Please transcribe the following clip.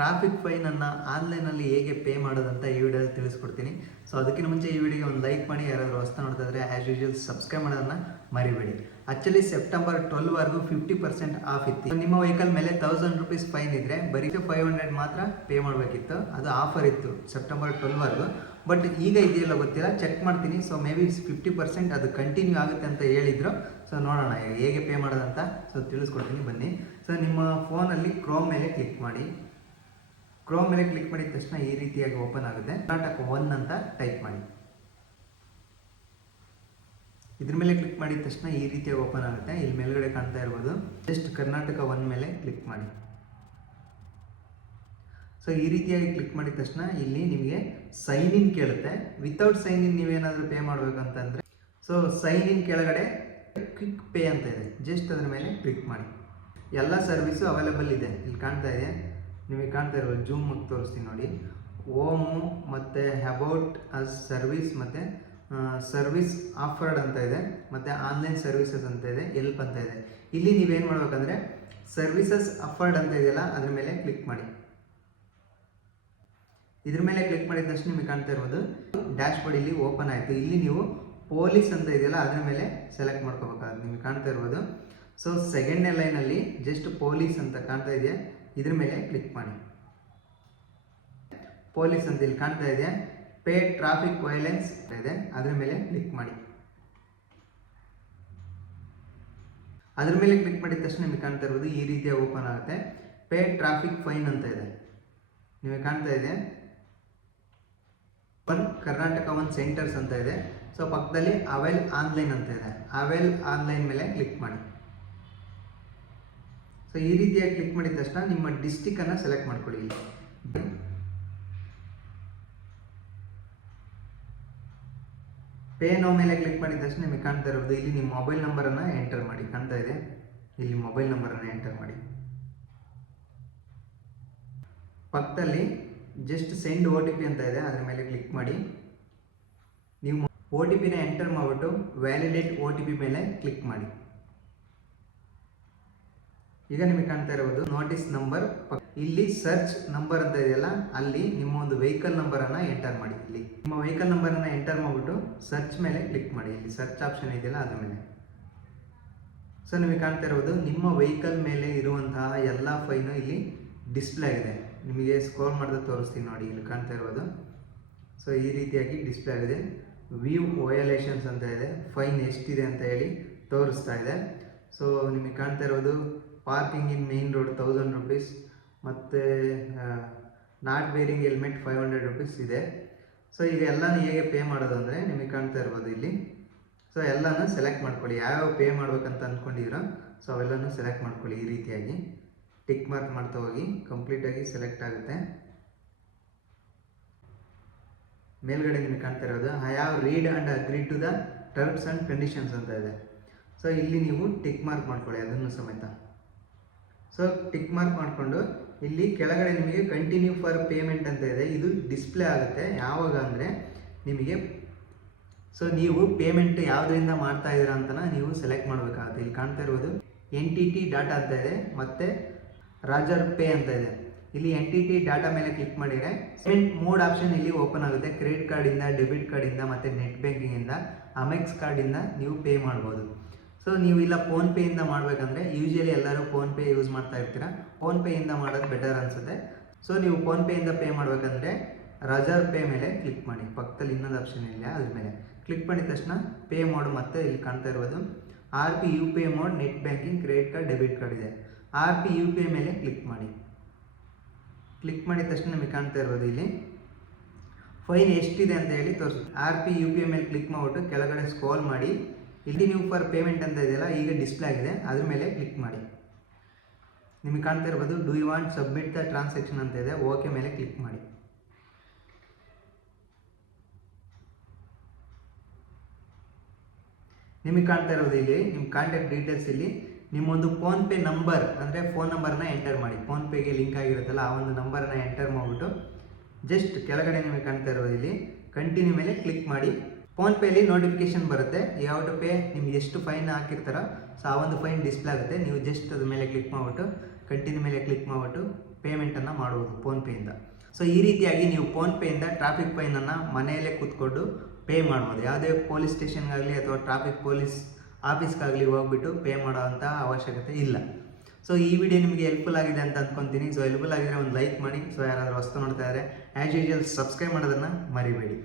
Traffic ಫೈನನ್ನು ಆನ್ಲೈನಲ್ಲಿ ಹೇಗೆ pay ಮಾಡೋದಂತ ಈ ವಿಡಿಯೋದಲ್ಲಿ ತಿಳಿಸ್ಕೊಡ್ತೀನಿ. ಸೊ ಅದಕ್ಕಿಂತ ಮುಂಚೆ ಈ ವಿಡಿಯೋಗೆ ಒಂದು ಲೈಕ್ ಮಾಡಿ, ಯಾರಾದರೂ ಹೊಸ್ತಾ ನೋಡ್ತಾ ಇದ್ದರೆ ಆ್ಯಸ್ ಯೂಶುವಲ್ ಸಬ್ಸ್ಕ್ರೈಬ್ ಮಾಡೋದನ್ನು ಮರಿಬೇಡಿ. ಆ್ಯಕ್ಚುಲಿ ಸೆಪ್ಟೆಂಬರ್ 12ವರೆಗೂ 50% ಆಫ್ ಇತ್ತು. ನಿಮ್ಮ ವೆಹಿಕಲ್ ಮೇಲೆ 1000 ರೂಪೀಸ್ ಫೈನ್ ಇದ್ದರೆ ಬರೀ 500 ಮಾತ್ರ ಪೇ ಮಾಡಬೇಕಿತ್ತು. ಅದು ಆಫರ್ ಇತ್ತು ಸೆಪ್ಟೆಂಬರ್ 12ವರೆಗೂ. ಬಟ್ ಈಗ ಇದೆಯಲ್ಲ ಗೊತ್ತಿಲ್ಲ, ಚೆಕ್ ಮಾಡ್ತೀನಿ. ಸೊ ಮೇ ಬಿ 50% ಅದು ಕಂಟಿನ್ಯೂ ಆಗುತ್ತೆ ಅಂತ ಹೇಳಿದರು. ಸೊ ನೋಡೋಣ ಹೇಗೆ ಪೇ ಮಾಡೋದಂತ ಸೊ ತಿಳಿಸ್ಕೊಡ್ತೀನಿ, ಬನ್ನಿ. ಸೊ ನಿಮ್ಮ ಫೋನಲ್ಲಿ ಕ್ರೋಮ್ ಮೇಲೆ ಕ್ಲಿಕ್ ಮಾಡಿ. ಕ್ರೋಮ್ ಮೇಲೆ ಕ್ಲಿಕ್ ಮಾಡಿದ ತಕ್ಷಣ ಈ ರೀತಿಯಾಗಿ ಓಪನ್ ಆಗುತ್ತೆ. ಕರ್ನಾಟಕ 1 ಅಂತ ಟೈಪ್ ಮಾಡಿ. ಇದ್ರ ಮೇಲೆ ಕ್ಲಿಕ್ ಮಾಡಿದ ತಕ್ಷಣ ಈ ರೀತಿಯಾಗಿ ಓಪನ್ ಆಗುತ್ತೆ. ಇಲ್ಲಿ ಮೇಲ್ಗಡೆ ಕಾಣ್ತಾ ಇರ್ಬೋದು, ಜಸ್ಟ್ ಕರ್ನಾಟಕ 1 ಮೇಲೆ ಕ್ಲಿಕ್ ಮಾಡಿ. ಸೊ ಈ ರೀತಿಯಾಗಿ ಕ್ಲಿಕ್ ಮಾಡಿದ ತಕ್ಷಣ ಇಲ್ಲಿ ನಿಮಗೆ ಸೈನ್ ಇನ್ ಕೇಳುತ್ತೆ. ವಿತೌಟ್ ಸೈನ್ ಇನ್ ನೀವೇನಾದರೂ ಪೇ ಮಾಡಬೇಕಂತಂದರೆ ಸೊ ಸೈನ್ ಇನ್ ಕೆಳಗಡೆ ಕ್ವಿಕ್ ಪೇ ಅಂತ ಇದೆ, ಜಸ್ಟ್ ಅದ್ರ ಮೇಲೆ ಕ್ಲಿಕ್ ಮಾಡಿ. ಎಲ್ಲ ಸರ್ವಿಸು ಅವೈಲೇಬಲ್ ಇದೆ. ಇಲ್ಲಿ ಕಾಣ್ತಾ ಇದೆ, ನಿಮಗೆ ಕಾಣ್ತಾ ಇರ್ಬೋದು, ಜೂಮ್ ಮಾಡಿ ತೋರಿಸ್ತೀನಿ ನೋಡಿ. ಓಮು ಮತ್ತು ಅಬೌಟ್ ಅಸ್ ಸರ್ವಿಸ್ ಮತ್ತು ಸರ್ವಿಸ್ ಆಫರ್ಡ್ ಅಂತ ಇದೆ, ಮತ್ತು ಆನ್ಲೈನ್ ಸರ್ವಿಸಸ್ ಅಂತ ಇದೆ, ಎಲ್ಪ್ ಅಂತ ಇದೆ. ಇಲ್ಲಿ ನೀವೇನು ಮಾಡಬೇಕಂದ್ರೆ ಸರ್ವಿಸಸ್ ಆಫರ್ಡ್ ಅಂತ ಇದೆಯಲ್ಲ ಅದ್ರ ಮೇಲೆ ಕ್ಲಿಕ್ ಮಾಡಿ. ಇದ್ರ ಮೇಲೆ ಕ್ಲಿಕ್ ಮಾಡಿದ ತಕ್ಷಣ ನಿಮಗೆ ಕಾಣ್ತಾ ಇರ್ಬೋದು ಡ್ಯಾಶ್ ಬೋರ್ಡ್ ಇಲ್ಲಿ ಓಪನ್ ಆಯಿತು. ಇಲ್ಲಿ ನೀವು ಪೊಲೀಸ್ ಅಂತ ಇದೆಯಲ್ಲ ಅದ್ರ ಮೇಲೆ ಸೆಲೆಕ್ಟ್ ಮಾಡ್ಕೋಬೇಕಾಗುತ್ತೆ. ನಿಮಗೆ ಕಾಣ್ತಾ ಇರ್ಬೋದು. ಸೊ ಸೆಕೆಂಡ್ನೇ ಲೈನಲ್ಲಿ ಜಸ್ಟ್ ಪೊಲೀಸ್ ಅಂತ ಕಾಣ್ತಾ ಇದೆಯಾ, ಇದ್ರ ಮೇಲೆ ಕ್ಲಿಕ್ ಮಾಡಿ. ಪೊಲೀಸ್ ಅಂತ ಇಲ್ಲಿ ಕಾಣ್ತಾ ಇದೆ, ಪೇ ಟ್ರಾಫಿಕ್ ವೈಲೆನ್ಸ್ ಇದೆ, ಅದ್ರ ಮೇಲೆ ಕ್ಲಿಕ್ ಮಾಡಿ. ಅದ್ರ ಮೇಲೆ ಕ್ಲಿಕ್ ಮಾಡಿದ ತಕ್ಷಣ ನಿಮಗೆ ಕಾಣ್ತಾ ಇರ್ಬೋದು ಈ ರೀತಿಯ ಓಪನ್ ಆಗುತ್ತೆ. ಪೇ ಟ್ರಾಫಿಕ್ ಫೈನ್ ಅಂತ ಇದೆ, ನಿಮಗೆ ಕಾಣ್ತಾ ಇದೆ. ಕರ್ನಾಟಕ 1 ಸೆಂಟರ್ಸ್ ಅಂತ ಇದೆ. ಸೊ ಪಕ್ಕದಲ್ಲಿ ಅವೆಲ್ ಆನ್ಲೈನ್ ಅಂತ ಇದೆ, ಅವೆಲ್ ಆನ್ಲೈನ್ ಮೇಲೆ ಕ್ಲಿಕ್ ಮಾಡಿ. ಸೊ ಈ ರೀತಿಯಾಗಿ ಕ್ಲಿಕ್ ಮಾಡಿದ ತಕ್ಷಣ ನಿಮ್ಮ ಡಿಸ್ಟಿಕನ್ನು ಸೆಲೆಕ್ಟ್ ಮಾಡ್ಕೊಳ್ಳಿ. ಇಲ್ಲಿ ಪೇ ನೋ ಮೇಲೆ ಕ್ಲಿಕ್ ಮಾಡಿದ ತಕ್ಷಣ ನಿಮಗೆ ಕಾಣ್ತಾ ಇರೋದು ಇಲ್ಲಿ ನಿಮ್ಮ ಮೊಬೈಲ್ ನಂಬರನ್ನು ಎಂಟರ್ ಮಾಡಿ. ಕಾಣ್ತಾ ಇದೆ, ಇಲ್ಲಿ ಮೊಬೈಲ್ ನಂಬರನ್ನು ಎಂಟರ್ ಮಾಡಿ. ಪಕ್ಕದಲ್ಲಿ ಜಸ್ಟ್ ಸೆಂಡ್ OTP ಅಂತ ಇದೆ, ಅದ್ರ ಮೇಲೆ ಕ್ಲಿಕ್ ಮಾಡಿ. ನೀವು OTPನ ಎಂಟರ್ ಮಾಡಿಬಿಟ್ಟು ವ್ಯಾಲಿಡೇಟ್ OTP ಮೇಲೆ ಕ್ಲಿಕ್ ಮಾಡಿ. ಈಗ ನಿಮಗೆ ಕಾಣ್ತಾ ಇರೋದು ನೋಟಿಸ್ ನಂಬರ್. ಇಲ್ಲಿ ಸರ್ಚ್ ನಂಬರ್ ಅಂತ ಇದೆಯಲ್ಲ, ಅಲ್ಲಿ ನಿಮ್ಮ ಒಂದು ವೆಹಿಕಲ್ ನಂಬರನ್ನು ಎಂಟರ್ ಮಾಡಿ. ಇಲ್ಲಿ ನಿಮ್ಮ ವೆಹಿಕಲ್ ನಂಬರನ್ನು ಎಂಟರ್ ಮಾಡಿಬಿಟ್ಟು ಸರ್ಚ್ ಮೇಲೆ ಕ್ಲಿಕ್ ಮಾಡಿ. ಇಲ್ಲಿ ಸರ್ಚ್ ಆಪ್ಷನ್ ಇದೆಯಲ್ಲ ಅದ್ರ ಮೇಲೆ. ಸೊ ನಿಮಗೆ ಕಾಣ್ತಾ ಇರೋದು ನಿಮ್ಮ ವೆಹಿಕಲ್ ಮೇಲೆ ಇರುವಂತಹ ಎಲ್ಲ ಫೈನು ಇಲ್ಲಿ ಡಿಸ್ಪ್ಲೇ ಆಗಿದೆ. ನಿಮಗೆ ಸ್ಕ್ರೋಲ್ ಮಾಡಿದ್ರೆ ತೋರಿಸ್ತೀನಿ ನೋಡಿ, ಇಲ್ಲಿ ಕಾಣ್ತಾ ಇರೋದು. ಸೊ ಈ ರೀತಿಯಾಗಿ ಡಿಸ್ಪ್ಲೇ ಆಗಿದೆ. ವ್ಯೂ ವಯೋಲೇಷನ್ಸ್ ಅಂತ ಇದೆ, ಫೈನ್ ಎಷ್ಟಿದೆ ಅಂತ ಹೇಳಿ ತೋರಿಸ್ತಾ ಇದೆ. ಸೊ ನಿಮಗೆ ಕಾಣ್ತಾ ಇರೋದು ಪಾರ್ಕಿಂಗ್ ಇನ್ ಮೇನ್ ರೋಡ್ 1000 ರೂಪೀಸ್, ಮತ್ತು ನಾಟ್ ವೇರಿಂಗ್ ಹೆಲ್ಮೆಟ್ 500 ರೂಪೀಸ್ ಇದೆ. ಸೊ ಈಗ ಎಲ್ಲನೂ ಹೇಗೆ ಪೇ ಮಾಡೋದು ಅಂದರೆ ನಿಮಗೆ ಕಾಣ್ತಾ ಇರ್ಬೋದು ಇಲ್ಲಿ. ಸೊ ಎಲ್ಲನೂ ಸೆಲೆಕ್ಟ್ ಮಾಡ್ಕೊಳ್ಳಿ, ಯಾವ್ಯಾವ ಪೇ ಮಾಡ್ಬೇಕಂತ ಅಂದ್ಕೊಂಡಿದ್ದೀರೋ ಸೊ ಅವೆಲ್ಲನೂ ಸೆಲೆಕ್ಟ್ ಮಾಡ್ಕೊಳ್ಳಿ. ಈ ರೀತಿಯಾಗಿ ಟಿಕ್ ಮಾರ್ಕ್ ಮಾಡ್ತಾ ಹೋಗಿ, ಕಂಪ್ಲೀಟಾಗಿ ಸೆಲೆಕ್ಟ್ ಆಗುತ್ತೆ. ಮೇಲ್ಗಡೆ ನಿಮಗೆ ಕಾಣ್ತಾ ಇರೋದು I have read and agree to the terms and conditions ಅಂತ ಇದೆ. ಸೊ ಇಲ್ಲಿ ನೀವು ಟಿಕ್ ಮಾರ್ಕ್ ಮಾಡ್ಕೊಳ್ಳಿ ಅದನ್ನು ಸಮೇತ. ಸೊ ಟಿಕ್ ಮಾರ್ಕ್ ಮಾಡಿಕೊಂಡು ಇಲ್ಲಿ ಕೆಳಗಡೆ ನಿಮಗೆ ಕಂಟಿನ್ಯೂ ಫಾರ್ ಪೇಮೆಂಟ್ ಅಂತ ಇದೆ, ಇದು ಡಿಸ್ಪ್ಲೇ ಆಗುತ್ತೆ. ಯಾವಾಗ ಅಂದರೆ ನಿಮಗೆ ಸೊ ನೀವು ಪೇಮೆಂಟ್ ಯಾವುದರಿಂದ ಮಾಡ್ತಾ ಇದ್ದೀರಾ ಅಂತ ನೀವು ಸೆಲೆಕ್ಟ್ ಮಾಡಬೇಕಾಗುತ್ತೆ. ಇಲ್ಲಿ ಕಾಣ್ತಾ ಇರೋದು NTT ಡಾಟಾ ಅಂತ ಇದೆ, ಮತ್ತು ರಾಜರ್ ಪೇ ಅಂತ ಇದೆ. ಇಲ್ಲಿ NTT ಡಾಟಾ ಮೇಲೆ ಕ್ಲಿಕ್ ಮಾಡಿದರೆ ಪೇಮೆಂಟ್ ಮೋಡ್ ಆಪ್ಷನ್ ಇಲ್ಲಿ ಓಪನ್ ಆಗುತ್ತೆ. ಕ್ರೆಡಿಟ್ ಕಾರ್ಡಿಂದ, ಡೆಬಿಟ್ ಕಾರ್ಡಿಂದ, ಮತ್ತು ನೆಟ್ ಬ್ಯಾಂಕಿಂಗಿಂದ, ಅಮೆಕ್ಸ್ ಕಾರ್ಡಿಂದ ನೀವು ಪೇ ಮಾಡ್ಬೋದು. ಸೊ ನೀವು ಇಲ್ಲ ಫೋನ್ಪೇಯಿಂದ ಮಾಡಬೇಕಂದ್ರೆ ಯೂಶಲಿ ಎಲ್ಲರೂ ಫೋನ್ಪೇ ಯೂಸ್ ಮಾಡ್ತಾ ಇರ್ತೀರ, ಫೋನ್ಪೇಯಿಂದ ಮಾಡೋದು ಬೆಟರ್ ಅನಿಸುತ್ತೆ. ಸೊ ನೀವು ಫೋನ್ಪೇಯಿಂದ ಪೇ ಮಾಡಬೇಕಂದ್ರೆ ರಾಜರ್ ಪೇ ಮೇಲೆ ಕ್ಲಿಕ್ ಮಾಡಿ. ಪಕ್ಕದಲ್ಲಿ ಇನ್ನೊಂದು ಆಪ್ಷನ್ ಇಲ್ಲ, ಅದ್ರ ಮೇಲೆ ಕ್ಲಿಕ್ ಮಾಡಿದ ತಕ್ಷಣ ಪೇ ಮೋಡ್ ಮತ್ತೆ ಇಲ್ಲಿ ಕಾಣ್ತಾ ಇರ್ಬೋದು RP UPI mode, net banking, credit card, debit card ಇದೆ. RP UPI ಮೇಲೆ ಕ್ಲಿಕ್ ಮಾಡಿ. ಕ್ಲಿಕ್ ಮಾಡಿದ ತಕ್ಷಣ ನಿಮಗೆ ಕಾಣ್ತಾ ಇರ್ಬೋದು ಇಲ್ಲಿ ಫೈನ್ ಎಷ್ಟಿದೆ ಅಂತ ಹೇಳಿ ತೋರಿಸುತ್ತೆ. RP UPI ಮೇಲೆ ಕ್ಲಿಕ್ ಮಾಡಿಬಿಟ್ಟು ಕೆಳಗಡೆ ಸ್ಕ್ರೋಲ್ ಮಾಡಿ, ಇಲ್ಲಿ ನೀವು ಫಾರ್ ಪೇಮೆಂಟ್ ಅಂತ ಇದೆಯಲ್ಲ ಈಗ ಡಿಸ್ಪ್ಲೇ ಆಗಿದೆ, ಅದ್ರ ಮೇಲೆ ಕ್ಲಿಕ್ ಮಾಡಿ. ನಿಮಗೆ ಕಾಣ್ತಾ ಇರ್ಬೋದು do you want submit the transaction ಅಂತ ಇದೆ, ಓಕೆ ಮೇಲೆ ಕ್ಲಿಕ್ ಮಾಡಿ. ನಿಮಗೆ ಕಾಣ್ತಾ ಇರೋದು ಇಲ್ಲಿ ನಿಮ್ಮ ಕಾಂಟ್ಯಾಕ್ಟ್ ಡೀಟೇಲ್ಸ್. ಇಲ್ಲಿ ನಿಮ್ಮೊಂದು ಫೋನ್ಪೇ ನಂಬರ್ ಅಂದರೆ ಫೋನ್ ನಂಬರ್ನ ಎಂಟರ್ ಮಾಡಿ. ಫೋನ್ಪೇಗೆ ಲಿಂಕ್ ಆಗಿರುತ್ತಲ್ಲ ಆ ಒಂದು ನಂಬರನ್ನ ಎಂಟರ್ ಮಾಡಿಬಿಟ್ಟು ಜಸ್ಟ್ ಕೆಳಗಡೆ ನಿಮಗೆ ಕಾಣ್ತಾ ಇರೋದು ಇಲ್ಲಿ ಕಂಟಿನ್ಯೂ ಮೇಲೆ ಕ್ಲಿಕ್ ಮಾಡಿ. ಫೋನ್ಪೇಲಿ ನೋಟಿಫಿಕೇಶನ್ ಬರುತ್ತೆ, ಯಾವ ಟು ಪೇ, ನಿಮ್ಗೆ ಎಷ್ಟು ಫೈನ್ ಹಾಕಿರ್ತಾರೋ ಸೊ ಆ ಒಂದು ಫೈನ್ ಡಿಸ್ಪ್ಲೇ ಆಗುತ್ತೆ. ನೀವು ಜಸ್ಟ್ ಅದ್ರ ಮೇಲೆ ಕ್ಲಿಕ್ ಮಾಡಿಬಿಟ್ಟು ಕಂಟಿನ್ಯೂ ಮೇಲೆ ಕ್ಲಿಕ್ ಮಾಡಿಬಿಟ್ಟು ಪೇಮೆಂಟನ್ನು ಮಾಡ್ಬೋದು ಫೋನ್ಪೇಯಿಂದ. ಸೊ ಈ ರೀತಿಯಾಗಿ ನೀವು ಫೋನ್ಪೇಯಿಂದ ಟ್ರಾಫಿಕ್ ಫೈನನ್ನು ಮನೆಯಲ್ಲೇ ಕೂತ್ಕೊಂಡು ಪೇ ಮಾಡ್ಬೋದು. ಯಾವುದೇ ಪೊಲೀಸ್ ಸ್ಟೇಷನ್ಗಾಗಲಿ ಅಥವಾ ಟ್ರಾಫಿಕ್ ಪೊಲೀಸ್ ಆಫೀಸ್ಗಾಗಲಿ ಹೋಗ್ಬಿಟ್ಟು ಪೇ ಮಾಡೋ ಅಂಥ ಅವಶ್ಯಕತೆ ಇಲ್ಲ. ಸೊ ಈ ವಿಡಿಯೋ ನಿಮಗೆ ಹೆಲ್ಪ್ಫುಲ್ ಆಗಿದೆ ಅಂತ ಅಂದ್ಕೊತೀನಿ. ಸೊ ಹೆಲ್ಪ್ಫುಲ್ ಆಗಿದ್ರೆ ಒಂದು ಲೈಕ್ ಮಾಡಿ. ಸೊ ಯಾರಾದರೂ ಹೊಸ್ತು ನೋಡ್ತಾ ಇದ್ದಾರೆ ಆ್ಯಸ್ ಯೂಶುವಲ್ ಸಬ್ಸ್ಕ್ರೈಬ್ ಮಾಡೋದನ್ನು ಮರಿಬೇಡಿ.